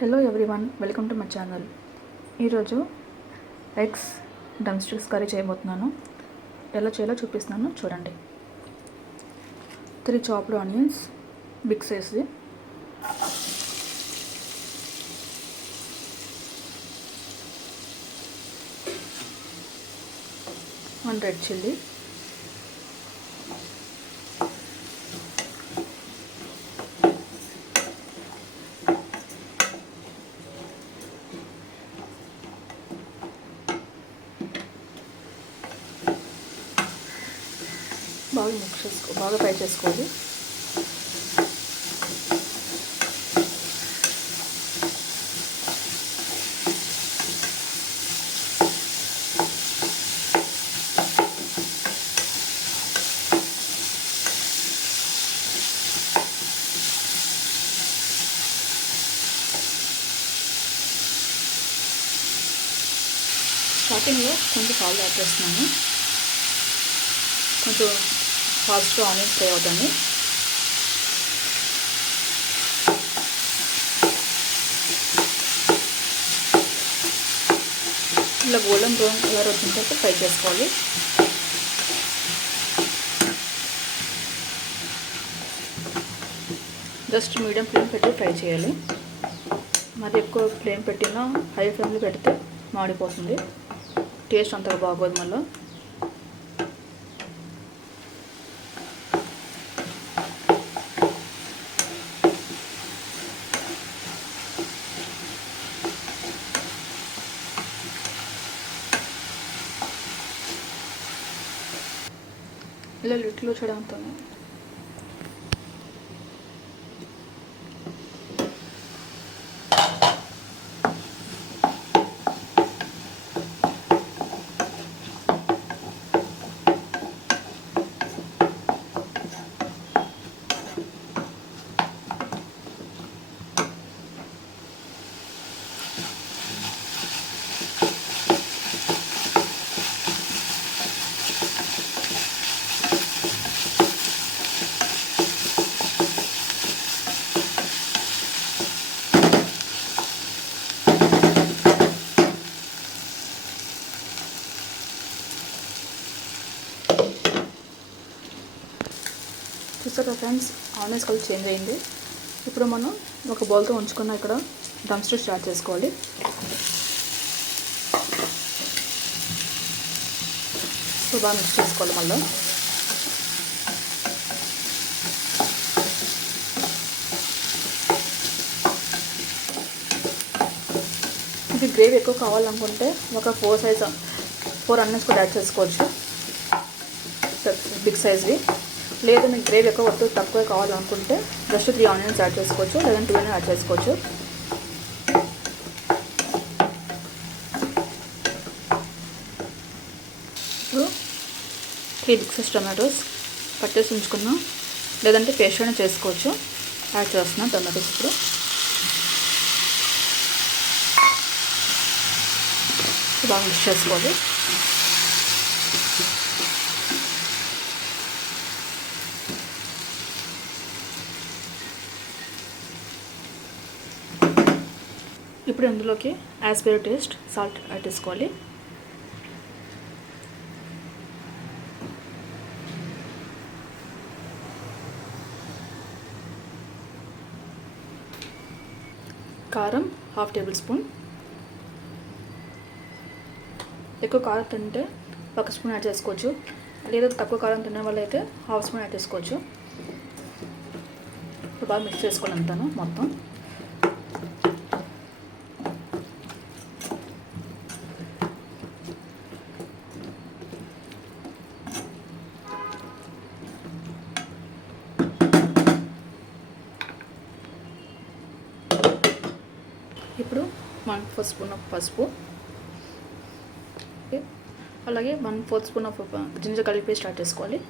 Hello everyone, welcome to my channel. ఈరోజు eggs drumsticks curry చేయబోతున్నాను. ఎలా చేయాలో చూపిస్తున్నాను, చూడండి. 3 చాప్డ్ ఆనియన్స్, బిగ్ సైజ్ది. 1 రెడ్ చిల్లీ, బాగా ఫ్రై చేసుకోవాలి. స్టార్టింగ్లో కొంచెం సాల్ట్ యాడ్ చేస్తున్నాను. కొంచెం ఫాస్ట్గా ఆనియన్స్ ఫ్రై అవుతుంది. ఇలా గోల్డెన్ బ్రౌన్ కలర్ వచ్చిన తర్వాత ఫ్రై చేసుకోవాలి. జస్ట్ మీడియం ఫ్లేమ్ పెట్టి ఫ్రై చేయాలి. మరి ఎక్కువ ఫ్లేమ్ పెట్టినా హై ఫ్లేమ్లో పెడితే మాడిపోతుంది, టేస్ట్ అంతగా బాగోదు. మళ్ళీ ఇలా లిట్లో చేయడంతో చూసారా ఫ్రెండ్స్, ఆనియన్స్ కలర్ చేంజ్ అయింది. ఇప్పుడు మనం ఒక బౌల్తో ఉంచుకున్న ఇక్కడ డ్రమ్ స్టిక్స్ స్టార్ట్ చేసుకోవాలి. సో బాగా మిక్స్ చేసుకోవాలి. మళ్ళీ ఇది గ్రేవీ ఎక్కువ కావాలనుకుంటే ఒక 4 ఆనియన్స్ కూడా యాడ్ చేసుకోవచ్చు, బిగ్ సైజ్వి. లేదు మీకు గ్రేవీ ఎక్కువ వద్దు, తక్కువ కావాలనుకుంటే జస్ట్ 3 ఆనియన్స్ యాడ్ చేసుకోవచ్చు, లేదంటే 2 యాడ్ చేసుకోవచ్చు. ఇప్పుడు 3 బిగ్ సైజ్ టమాటోస్ కట్ చేసి ఉంచుకున్నాం, లేదంటే పేస్ట్ అయినా చేసుకోవచ్చు. యాడ్ చేస్తున్నాం టమాటోస్. ఇప్పుడు బాగా మిక్స్ చేసుకోవాలి. ఇప్పుడు ఇందులోకి as per taste salt add చేసుకోవాలి. కారం 1/2 టేబుల్ స్పూన్. ఎక్కువ కారం తింటే 1 స్పూన్ యాడ్ చేసుకోవచ్చు, లేదా తక్కువ కారం తినే వాళ్ళు అయితే 1/2 స్పూన్ యాడ్ చేసుకోవచ్చు. ఇప్పుడు బాగా మిక్స్ చేసుకోవాలి అంతాను మొత్తం. ఇప్పుడు 1/4 స్పూన్ ఆఫ్ పసుపు, అలాగే 1/4 spoon of ginger garlic paste add చేసుకోవాలి.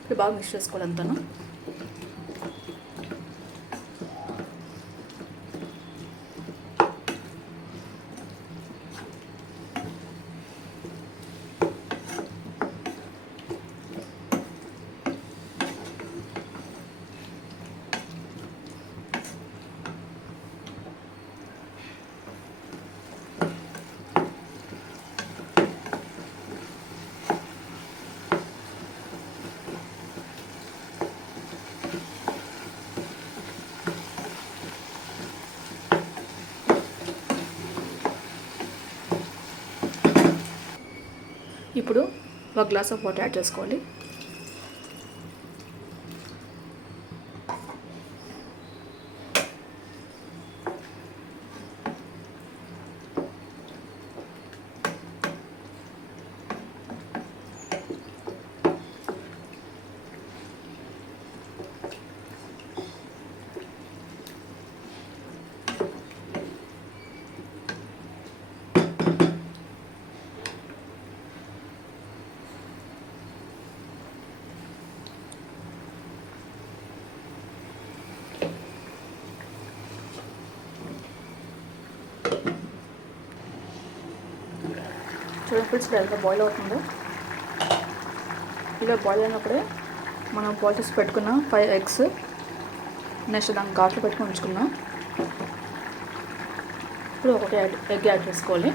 ఇప్పుడు బాగా మిక్స్ చేసుకోవాలి అంతాను. ఇప్పుడు 1 గ్లాస్ ఆఫ్ వాటర్ యాడ్ చేసుకోవాలి. చూడండి ఫ్రెండ్స్, ఇలా బాయిల్ అవుతుందో. ఇలా బాయిల్ అయినప్పుడే మనం బాయిల్ చేసి పెట్టుకున్న 5 eggs, నెక్స్ట్ దాన్ని ఘాట్లో పెట్టుకుని ఉంచుకున్నాం. ఇప్పుడు ఒకటి ఎగ్ యాడ్ చేసుకోవాలి.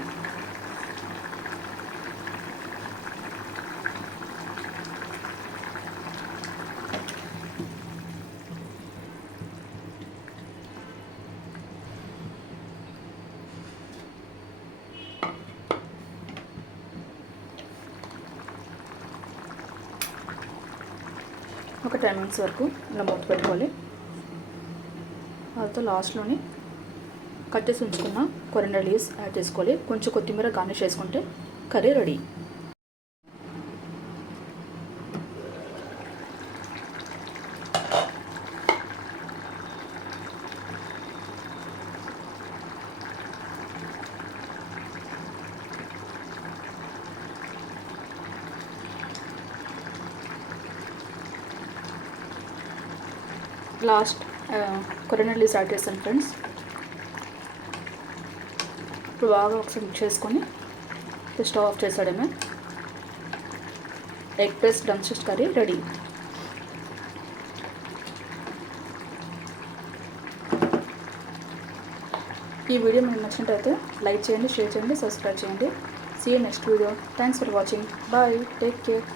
ఒక 10 minutes వరకు ఇలా మూత పెట్టుకోవాలి. తర్వాత లాస్ట్లోని కట్ చేసి ఉంచుకున్న కొరియాండర్ లీవ్స్ యాడ్ చేసుకోవాలి. కొంచెం కొత్తిమీర గార్నిష్ చేసుకుంటే curry ready. Last coriander leaves add చేస్తాను ఫ్రెండ్స్. ఇప్పుడు బాగా ఒకసారి మిక్స్ చేసుకొని స్టవ్ ఆఫ్ చేసాడమే. ఎగ్ ప్రెస్ డ్రమ్స్టిక్ కర్రీ రెడీ. ఈ వీడియో మీకు నచ్చినట్లయితే లైక్ చేయండి, షేర్ చేయండి, సబ్స్క్రైబ్ చేయండి. See you next video. Thanks for watching. Bye, take care.